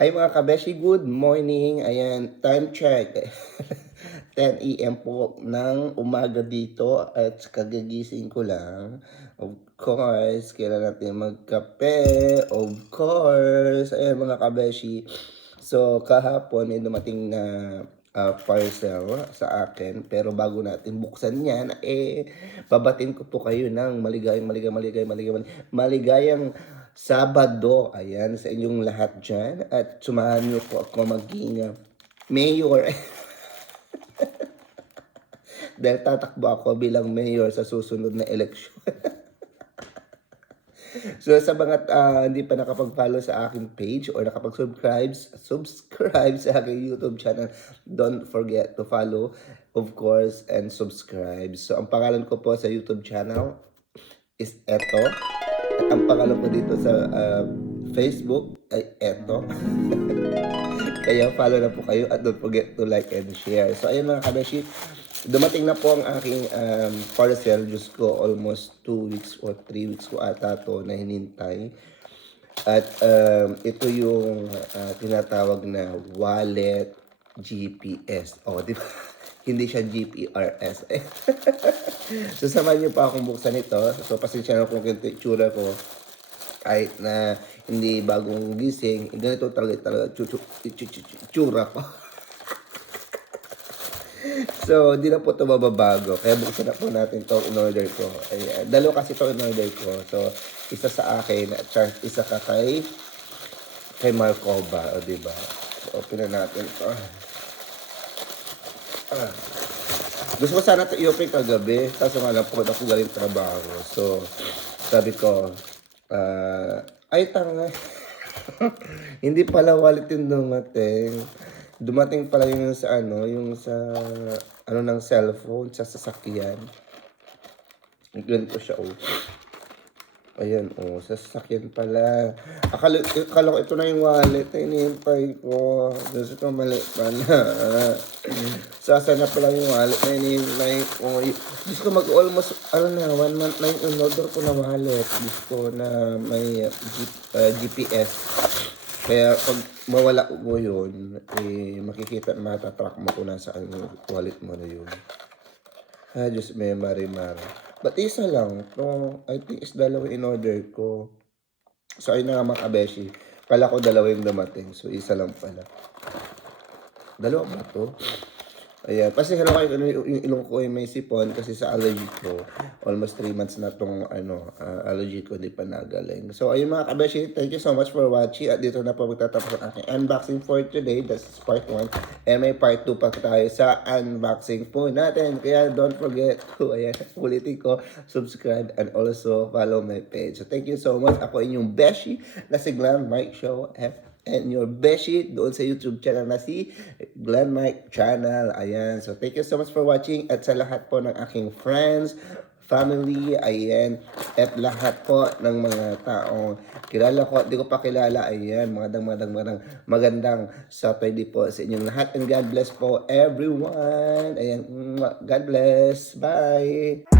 Hi mga kabeshi, good morning. Ayan, time check. 10 a.m. po ng umaga dito at kagagising ko lang. Of course, kailangan natin magkape. Of course. Ayan mga kabeshi. So, kahapon may dumating na parcel sa akin. Pero bago natin buksan yan, babatin ko po kayo ng maligayang Sabado, ayan, sa inyong lahat dyan. At sumahan niyo po ako maging mayor. Dahil tatakbo ako bilang mayor sa susunod na eleksyon. So sa mga hindi pa nakapag-follow sa aking page or subscribe sa aking YouTube channel, don't forget to follow, of course, and subscribe. So ang pangalan ko po sa YouTube channel is Eto. At ang pangalan ko dito sa Facebook ay Eto. Kaya follow na po kayo at don't forget to like and share. So ayun mga kabeshi, dumating na po ang aking parcel. Diyos ko, almost 2 weeks or 3 weeks ko ata to na hinintay. At ito yung tinatawag na wallet GPS. O, di ba? Hindi siya GPRS. So, samahan niyo pa akong buksan ito. So, pasensya na kung ganito itsura ko. Kahit na hindi bagong gising, ganito talaga itsura ko. So, hindi na po ito mababago. Kaya buksan na po natin itong in-order ko. Ayan. Dalawa kasi itong in-order ko. So, isa sa akin at isa ka kay Marcova. O, diba? So, open na natin ito. Gusto ko sana ito i-open kagabi. Kaso nga lang po ako galing trabaho. So, sabi ko, ay tanga. Hindi pala wallet yung dumating. Dumating pala yung sa yung sa ng cellphone, sa sasakyan. Ganito siya, oh. Ayan, oh, sa sasakyan pala. Akala ko ito na yung wallet na hinihintay ko. Gusto ko mali pala. Sasa na pala yung wallet na hinihintay ko. Gusto ko mag-almost, 1 month na yung in-order ko na wallet. Gusto ko na may GPS. Kaya pag mawala mo yun, makikita, matatrack mo kung nasaan yung wallet mo na yun. Diyos may marimar. Ba't isa lang? No, I think is dalawa in order ko. So ayun na nga mga kabeshi. Kala ko dalawa yung dumating. So isa lang pala. Dalawa ba to? Ayan. Pasensya na kayo, yung ilong ko ay may sipon kasi sa allergy ko. Almost 3 months na tong allergy ko, di pa nagaling. So, ayun mga kabeshi, thank you so much for watching. At dito na po magtatapos ang aking unboxing for today. That's part 1. And may part 2 pa tayo sa unboxing po natin. Kaya don't forget to, ayan, ulitin ko, subscribe and also follow my page. So, thank you so much. Ako inyong beshi na si Glenn Mike Show and your beshi doon sa YouTube channel na si Glenn Mike Channel. Ayan. So, thank you so much for watching. At sa lahat po ng aking friends, family, ayan. At lahat po ng mga taong kilala ko at di ko pa kilala. Ayan. Magandang Saturday po sa inyong lahat. And God bless po everyone. Ayan. God bless. Bye.